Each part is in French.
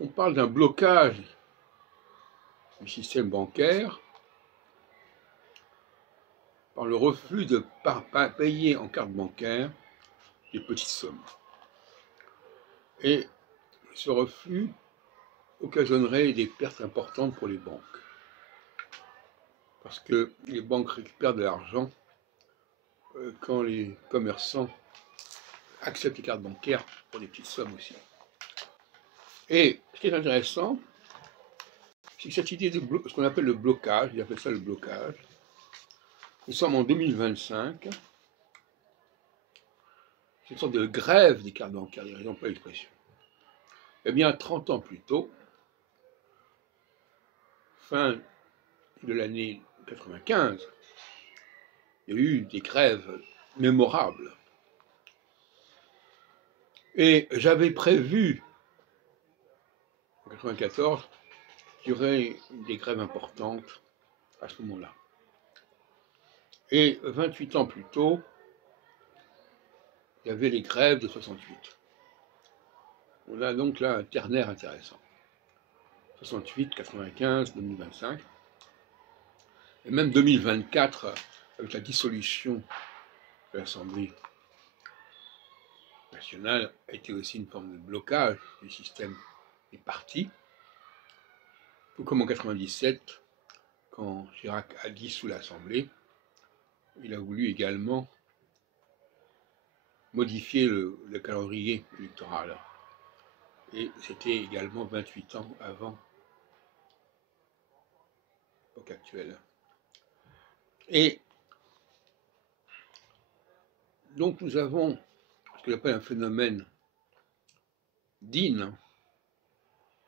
On parle d'un blocage du système bancaire par le refus de payer en carte bancaire des petites sommes. Et ce refus occasionnerait des pertes importantes pour les banques. Parce que les banques récupèrent de l'argent quand les commerçants acceptent les cartes bancaires pour des petites sommes aussi. Et ce qui est intéressant, c'est que cette idée de ce qu'on appelle le blocage, ils appellent ça le blocage, nous sommes en 2025, c'est une sorte de grève des cartes bancaires, ils n'ont pas l'expression. Eh bien, 30 ans plus tôt, fin de l'année 95, il y a eu des grèves mémorables. Et j'avais prévu, en 94, qu'il y aurait des grèves importantes à ce moment-là. Et 28 ans plus tôt, il y avait les grèves de 68. On a donc là un ternaire intéressant. 68, 95, 2025. Et même 2024, avec la dissolution de l'Assemblée nationale, a été aussi une forme de blocage du système des partis. Tout comme en 97, quand Chirac a dissous l'Assemblée, il a voulu également modifier le calendrier électoral. Et c'était également 28 ans avant l'époque actuelle. Et donc nous avons ce que j'appelle un phénomène DIN.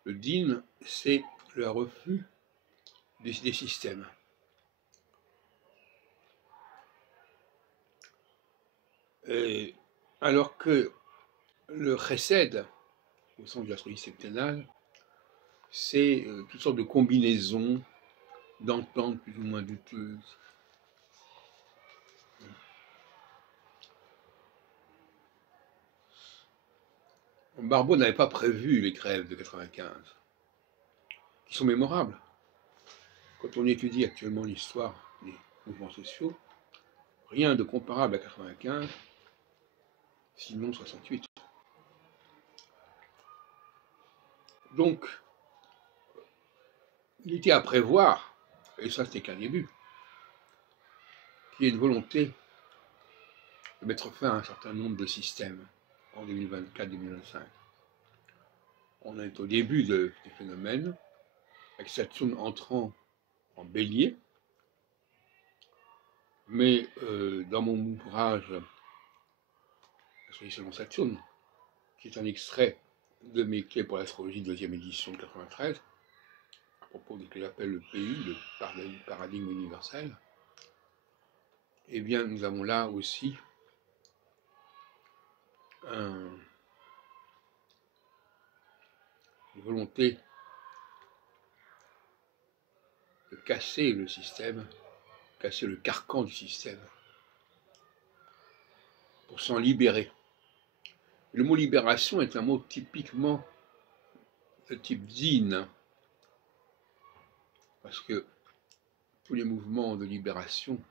Le DIN, c'est le refus des systèmes. Et alors que le chesed, au sens de l'astrologie septennale, c'est toutes sortes de combinaisons, d'ententes plus ou moins douteuses. Barbeau n'avait pas prévu les grèves de 95, qui sont mémorables. Quand on étudie actuellement l'histoire des mouvements sociaux, rien de comparable à 95, sinon 68. Donc, il était à prévoir, et ça c'était qu'un début, qu'il y ait une volonté de mettre fin à un certain nombre de systèmes en 2024-2025. On est au début des phénomènes, avec Saturne entrant en bélier, mais dans mon ouvrage L'astrologie selon Saturne, qui est un extrait de mes clés pour l'astrologie, deuxième édition de 93, à propos de ce que j'appelle le PU, le paradigme universel, eh bien nous avons là aussi une volonté de casser le système, casser le carcan du système, pour s'en libérer. Le mot libération est un mot typiquement de type DIN, parce que tous les mouvements de libération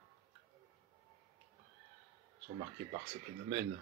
sont marqués par ce phénomène.